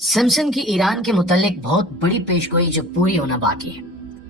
Samsung کی ایران کے متعلق بہت بڑی پیشگوئی جو پوری ہونا باقی ہے۔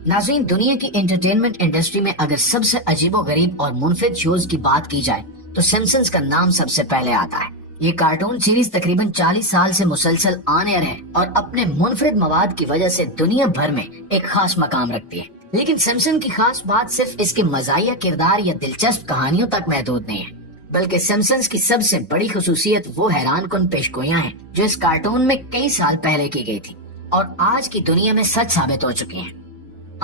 ناظرین، دنیا کی انٹرٹینمنٹ انڈسٹری میں اگر سب سے عجیب و غریب اور منفرد شوز کی بات کی جائے تو سیمسنگ کا نام سب سے پہلے آتا ہے۔ یہ کارٹون سیریز تقریباً 40 سال سے مسلسل آن ایئر ہے اور اپنے منفرد مواد کی وجہ سے دنیا بھر میں ایک خاص مقام رکھتی ہے۔ لیکن سیمسنگ کی خاص بات صرف اس کے مزاحیہ کردار یا دلچسپ کہانیوں تک محدود نہیں ہے، بلکہ سیمسنگ کی سب سے بڑی خصوصیت وہ حیران کن پیشگوئیاں ہیں جو اس کارٹون میں کئی سال پہلے کی گئی تھی اور آج کی دنیا میں سچ ثابت ہو چکی ہیں۔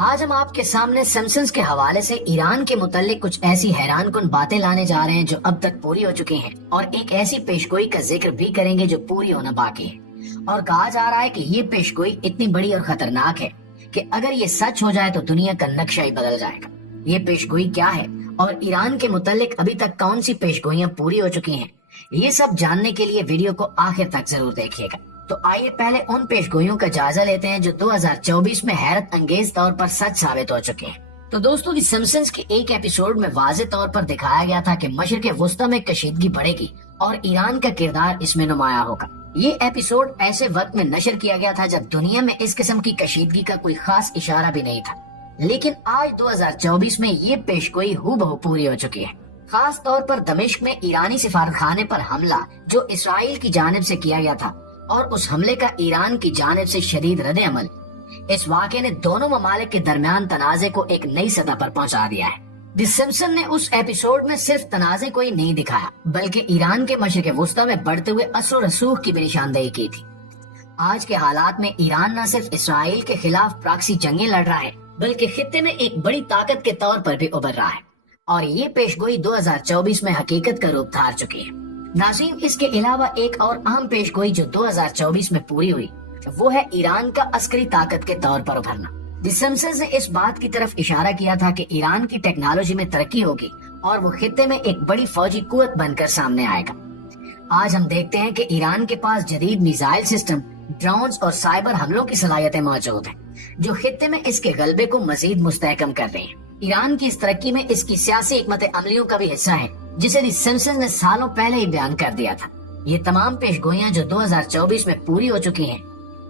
آج ہم آپ کے سامنے سیمسنگ کے حوالے سے ایران کے متعلق کچھ ایسی حیران کن باتیں لانے جا رہے ہیں جو اب تک پوری ہو چکی ہیں، اور ایک ایسی پیشگوئی کا ذکر بھی کریں گے جو پوری ہونا باقی ہے۔ اور کہا جا رہا ہے کہ یہ پیشگوئی اتنی بڑی اور خطرناک ہے کہ اگر یہ سچ ہو جائے تو دنیا کا نقشہ ہی بدل جائے گا۔ یہ پیشگوئی کیا ہے اور ایران کے متعلق ابھی تک کون سی پیشگوئیاں پوری ہو چکی ہیں، یہ سب جاننے کے لیے ویڈیو کو آخر تک ضرور دیکھیے گا۔ تو آئیے پہلے ان پیشگوئیوں کا جائزہ لیتے ہیں جو 2024 میں حیرت انگیز طور پر سچ ثابت ہو چکے ہیں۔ تو دوستو، سیمسنگ کے ایک ایپیسوڈ میں واضح طور پر دکھایا گیا تھا کہ مشرق وسطی میں کشیدگی بڑھے گی اور ایران کا کردار اس میں نمایاں ہوگا۔ یہ ایپیسوڈ ایسے وقت میں نشر کیا گیا تھا جب دنیا میں اس قسم کی کشیدگی کا کوئی خاص اشارہ بھی نہیں تھا، لیکن آج 2024 میں یہ پیشگوئی ہو بہو پوری ہو چکی ہے۔ خاص طور پر دمشق میں ایرانی سفارتخانے پر حملہ جو اسرائیل کی جانب سے کیا گیا تھا اور اس حملے کا ایران کی جانب سے شدید رد عمل، اس واقعے نے دونوں ممالک کے درمیان تنازع کو ایک نئی سطح پر پہنچا دیا ہے۔ دی سمپسن نے اس ایپیسوڈ میں صرف تنازع کو ہی نہیں دکھایا بلکہ ایران کے مشرق وسطی میں بڑھتے ہوئے اثر و رسوخ کی بھی نشاندہی کی تھی۔ آج کے حالات میں ایران نہ صرف اسرائیل کے خلاف پراکسی جنگیں لڑ رہا ہے بلکہ خطے میں ایک بڑی طاقت کے طور پر بھی ابھر رہا ہے، اور یہ پیشگوئی 2024 میں حقیقت کا روپ دھار چکی ہے۔ ناظرین، اس کے علاوہ ایک اور اہم پیشگوئی جو 2024 میں پوری ہوئی وہ ہے ایران کا عسکری طاقت کے طور پر ابھرنا۔ دی سمپسنز نے اس بات کی طرف اشارہ کیا تھا کہ ایران کی ٹیکنالوجی میں ترقی ہوگی اور وہ خطے میں ایک بڑی فوجی قوت بن کر سامنے آئے گا۔ آج ہم دیکھتے ہیں کہ ایران کے پاس جدید میزائل سسٹم، ڈرونز اور سائبر حملوں کی صلاحیتیں موجود ہیں جو خطے میں اس کے غلبے کو مزید مستحکم کر رہے ہیں۔ ایران کی اس ترقی میں اس کی سیاسی حکمت عملیوں کا بھی حصہ ہے جسے دی سمپسنز نے سالوں پہلے ہی بیان کر دیا تھا۔ یہ تمام پیشگوئیاں جو 2024 میں پوری ہو چکی ہیں،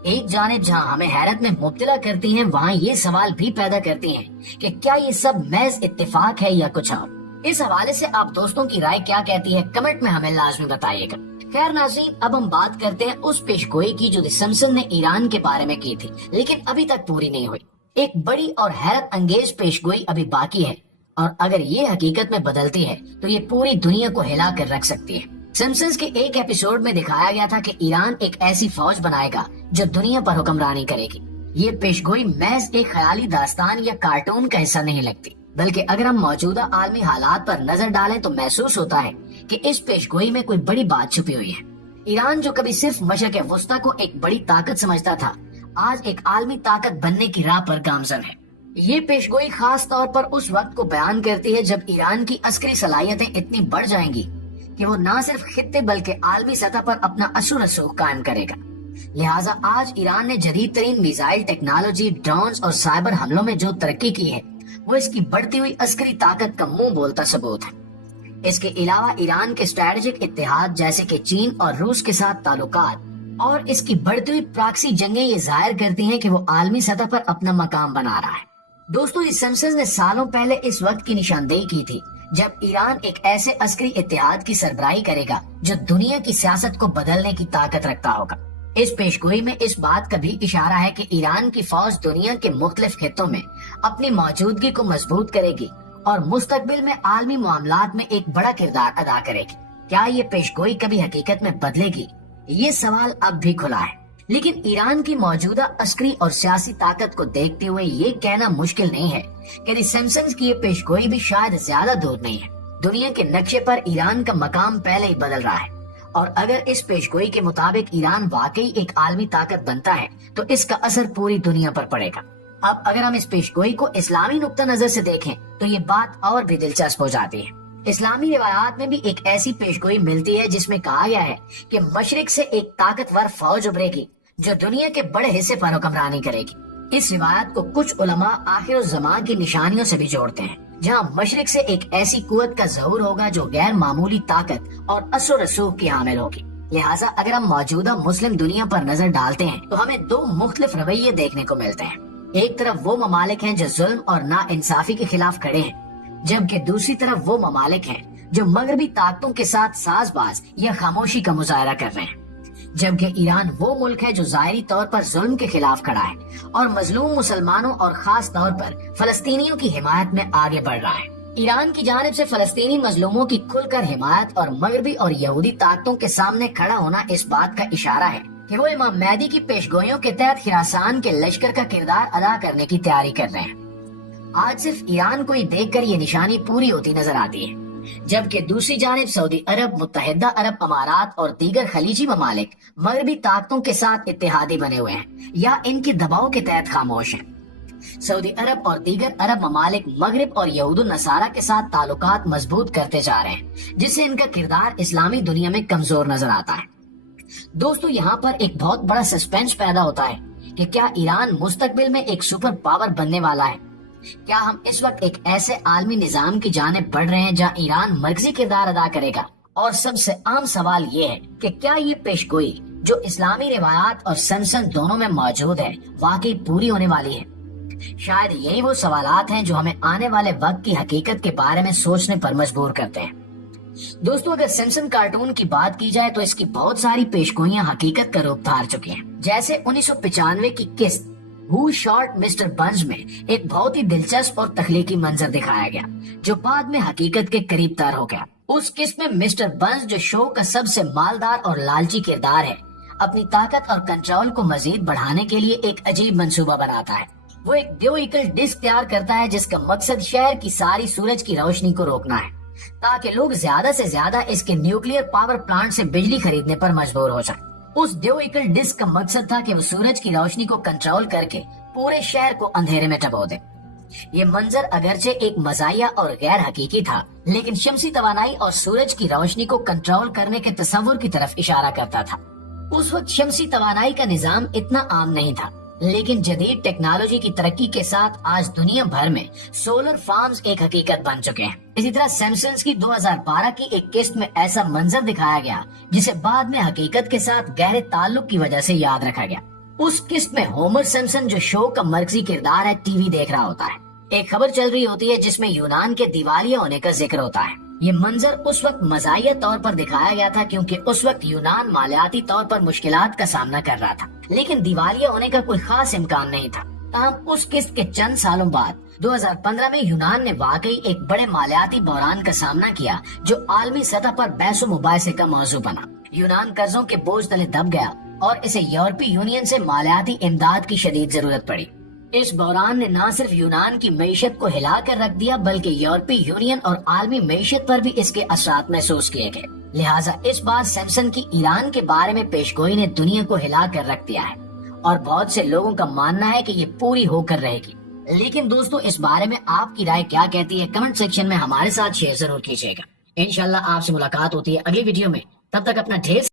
ایک جانب جہاں ہمیں حیرت میں مبتلا کرتی ہیں وہاں یہ سوال بھی پیدا کرتی ہیں کہ کیا یہ سب محض اتفاق ہے یا کچھ اور۔ اس حوالے سے آپ دوستوں کی رائے کیا کہتی ہے، کمنٹ میں ہمیں لازمی بتائیے گا۔ خیر ناظرین، اب ہم بات کرتے ہیں اس پیشگوئی کی جو دی سمپسن نے ایران کے بارے میں کی تھی لیکن ابھی تک پوری نہیں ہوئی۔ ایک بڑی اور حیرت انگیز پیشگوئی ابھی باقی ہے، اور اگر یہ حقیقت میں بدلتی ہے تو یہ پوری دنیا کو ہلا کر رکھ سکتی ہے۔ سمپسنز کے ایک ایپیسوڈ میں دکھایا گیا تھا کہ ایران ایک ایسی فوج بنائے گا جو دنیا پر حکمرانی کرے گی۔ یہ پیشگوئی محض ایک خیالی داستان یا کارٹون کا حصہ نہیں لگتی، بلکہ اگر ہم موجودہ عالمی حالات پر نظر ڈالیں تو محسوس ہوتا ہے کہ اس پیشگوئی میں کوئی بڑی بات چھپی ہوئی ہے۔ ایران جو کبھی صرف مشرق وسطی کو ایک بڑی طاقت سمجھتا تھا، آج ایک عالمی طاقت بننے کی راہ پر گامزن ہے۔ یہ پیشگوئی خاص طور پر اس وقت کو بیان کرتی ہے جب ایران کی عسکری صلاحیتیں اتنی بڑھ جائیں گی کہ وہ نہ صرف خطے بلکہ عالمی سطح پر اپنا اثر و رسوخ قائم کرے گا۔ لہٰذا آج ایران نے جدید ترین میزائل ٹیکنالوجی، ڈرونز اور سائبر حملوں میں جو ترقی کی ہے وہ اس کی بڑھتی ہوئی عسکری طاقت کا منہ بولتا ثبوت ہے۔ اس کے علاوہ ایران کے اسٹریٹجک اتحاد جیسے کہ چین اور روس کے ساتھ تعلقات اور اس کی بڑھتی ہوئی پراکسی جنگیں یہ ظاہر کرتی ہیں کہ وہ عالمی سطح پر اپنا مقام بنا رہا ہے۔ دوستو، دی سمپسنز نے سالوں پہلے اس وقت کی نشاندہی کی تھی جب ایران ایک ایسے عسکری اتحاد کی سربراہی کرے گا جو دنیا کی سیاست کو بدلنے کی طاقت رکھتا ہوگا۔ اس پیشگوئی میں اس بات کا بھی اشارہ ہے کہ ایران کی فوج دنیا کے مختلف خطوں میں اپنی موجودگی کو مضبوط کرے گی اور مستقبل میں عالمی معاملات میں ایک بڑا کردار ادا کرے گی۔ کیا یہ پیشگوئی کبھی حقیقت میں بدلے گی؟ یہ سوال اب بھی کھلا ہے، لیکن ایران کی موجودہ عسکری اور سیاسی طاقت کو دیکھتے ہوئے یہ کہنا مشکل نہیں ہے کہ دی سمپسنز کی یہ پیشگوئی بھی شاید زیادہ دور نہیں ہے۔ دنیا کے نقشے پر ایران کا مقام پہلے ہی بدل رہا ہے، اور اگر اس پیشگوئی کے مطابق ایران واقعی ایک عالمی طاقت بنتا ہے تو اس کا اثر پوری دنیا پر پڑے گا۔ اب اگر ہم اس پیشگوئی کو اسلامی نقطہ نظر سے دیکھیں تو یہ بات اور بھی دلچسپ ہو جاتی ہے۔ اسلامی روایات میں بھی ایک ایسی پیشگوئی ملتی ہے جس میں کہا گیا ہے کہ مشرق سے ایک طاقتور فوج ابھرے گی جو دنیا کے بڑے حصے پر حکمرانی کرے گی۔ اس روایت کو کچھ علماء آخر الزمان کی نشانیوں سے بھی جوڑتے ہیں، جہاں مشرق سے ایک ایسی قوت کا ظہور ہوگا جو غیر معمولی طاقت اور اثر و رسوخ کی حامل ہوگی۔ لہٰذا اگر ہم موجودہ مسلم دنیا پر نظر ڈالتے ہیں تو ہمیں دو مختلف رویے دیکھنے کو ملتے ہیں۔ ایک طرف وہ ممالک ہیں جو ظلم اور نا انصافی کے خلاف کھڑے ہیں، جبکہ دوسری طرف وہ ممالک ہیں جو مغربی طاقتوں کے ساتھ ساز باز یا خاموشی کا مظاہرہ کر رہے ہیں۔ جبکہ ایران وہ ملک ہے جو ظاہری طور پر ظلم کے خلاف کھڑا ہے اور مظلوم مسلمانوں اور خاص طور پر فلسطینیوں کی حمایت میں آگے بڑھ رہا ہے۔ ایران کی جانب سے فلسطینی مظلوموں کی کھل کر حمایت اور مغربی اور یہودی طاقتوں کے سامنے کھڑا ہونا اس بات کا اشارہ ہے کہ وہ امام مہدی کی پیشگوئیوں کے تحت خراسان کے لشکر کا کردار ادا کرنے کی تیاری کر رہے ہیں۔ آج صرف ایران کو ہی دیکھ کر یہ نشانی پوری ہوتی نظر آتی ہے، جبکہ دوسری جانب سعودی عرب، متحدہ عرب امارات اور دیگر خلیجی ممالک مغربی طاقتوں کے ساتھ اتحادی بنے ہوئے ہیں یا ان کے دباؤ کے تحت خاموش ہیں۔ سعودی عرب اور دیگر عرب ممالک مغرب اور یہود و نصارہ کے ساتھ تعلقات مضبوط کرتے جا رہے ہیں، جس سے ان کا کردار اسلامی دنیا میں کمزور نظر آتا ہے۔ دوستو، یہاں پر ایک بہت بڑا سسپینس پیدا ہوتا ہے کہ کیا ایران مستقبل میں ایک سپر پاور بننے والا ہے؟ کیا ہم اس وقت ایک ایسے عالمی نظام کی جانب بڑھ رہے ہیں جہاں ایران مرکزی کردار ادا کرے گا؟ اور سب سے عام سوال یہ ہے کہ کیا یہ پیشگوئی جو اسلامی روایات اور سنسن دونوں میں موجود ہے واقعی پوری ہونے والی ہے؟ شاید یہی وہ سوالات ہیں جو ہمیں آنے والے وقت کی حقیقت کے بارے میں سوچنے پر مجبور کرتے ہیں۔ دوستو، اگر سمسن کارٹون کی بات کی جائے تو اس کی بہت ساری پیشگوئیاں حقیقت کا روپ دھار چکی ہیں، جیسے 1995 کی قسط ہو شاٹ مسٹر بنز میں ایک بہت ہی دلچسپ اور تخلیقی منظر دکھایا گیا جو بعد میں حقیقت کے قریب تر ہو گیا۔ اس قسط میں مسٹر بنز، جو شو کا سب سے مالدار اور لالچی کردار ہے، اپنی طاقت اور کنٹرول کو مزید بڑھانے کے لیے ایک عجیب منصوبہ بناتا ہے۔ وہ ایک ڈیوئیکل ڈسک تیار کرتا ہے جس کا مقصد شہر کی ساری سورج کی روشنی کو روکنا ہے تاکہ لوگ زیادہ سے زیادہ اس کے نیوکلیئر پاور پلانٹ سے بجلی خریدنے پر مجبور ہو جائیں۔ اس ڈیوئیکل ڈسک کا مقصد تھا کہ وہ سورج کی روشنی کو کنٹرول کر کے پورے شہر کو اندھیرے میں ڈبو دے۔ یہ منظر اگرچہ ایک مزاحیہ اور غیر حقیقی تھا، لیکن شمسی توانائی اور سورج کی روشنی کو کنٹرول کرنے کے تصور کی طرف اشارہ کرتا تھا۔ اس وقت شمسی توانائی کا نظام اتنا عام نہیں تھا، لیکن جدید ٹیکنالوجی کی ترقی کے ساتھ آج دنیا بھر میں سولر فارمز ایک حقیقت بن چکے ہیں۔ اسی طرح سیمسنز کی 2012 کی ایک قسط میں ایسا منظر دکھایا گیا جسے بعد میں حقیقت کے ساتھ گہرے تعلق کی وجہ سے یاد رکھا گیا۔ اس قسط میں ہومر سمسن، جو شو کا مرکزی کردار ہے، ٹی وی دیکھ رہا ہوتا ہے۔ ایک خبر چل رہی ہوتی ہے جس میں یونان کے دیوالیہ ہونے کا ذکر ہوتا ہے۔ یہ منظر اس وقت مزاحیہ طور پر دکھایا گیا تھا کیونکہ اس وقت یونان مالیاتی طور پر مشکلات کا سامنا کر رہا تھا، لیکن دیوالیہ ہونے کا کوئی خاص امکان نہیں تھا۔ تاہم اس قسط کے چند سالوں بعد 2015 میں یونان نے واقعی ایک بڑے مالیاتی بحران کا سامنا کیا جو عالمی سطح پر بحث و مباحثے کا موضوع بنا۔ یونان قرضوں کے بوجھ تلے دب گیا اور اسے یورپی یونین سے مالیاتی امداد کی شدید ضرورت پڑی۔ اس بحران نے نہ صرف یونان کی معیشت کو ہلا کر رکھ دیا بلکہ یورپی یونین اور عالمی معیشت پر بھی اس کے اثرات محسوس کیے گئے۔ لہٰذا اس بار سیمسن کی ایران کے بارے میں پیشگوئی نے دنیا کو ہلا کر رکھ دیا ہے اور بہت سے لوگوں کا ماننا ہے کہ یہ پوری ہو کر رہے گی۔ لیکن دوستو، اس بارے میں آپ کی رائے کیا کہتی ہے؟ کمنٹ سیکشن میں ہمارے ساتھ شیئر ضرور کیجیے گا۔ انشاءاللہ آپ سے ملاقات ہوتی ہے اگلی ویڈیو میں، تب تک اپنا ڈھیر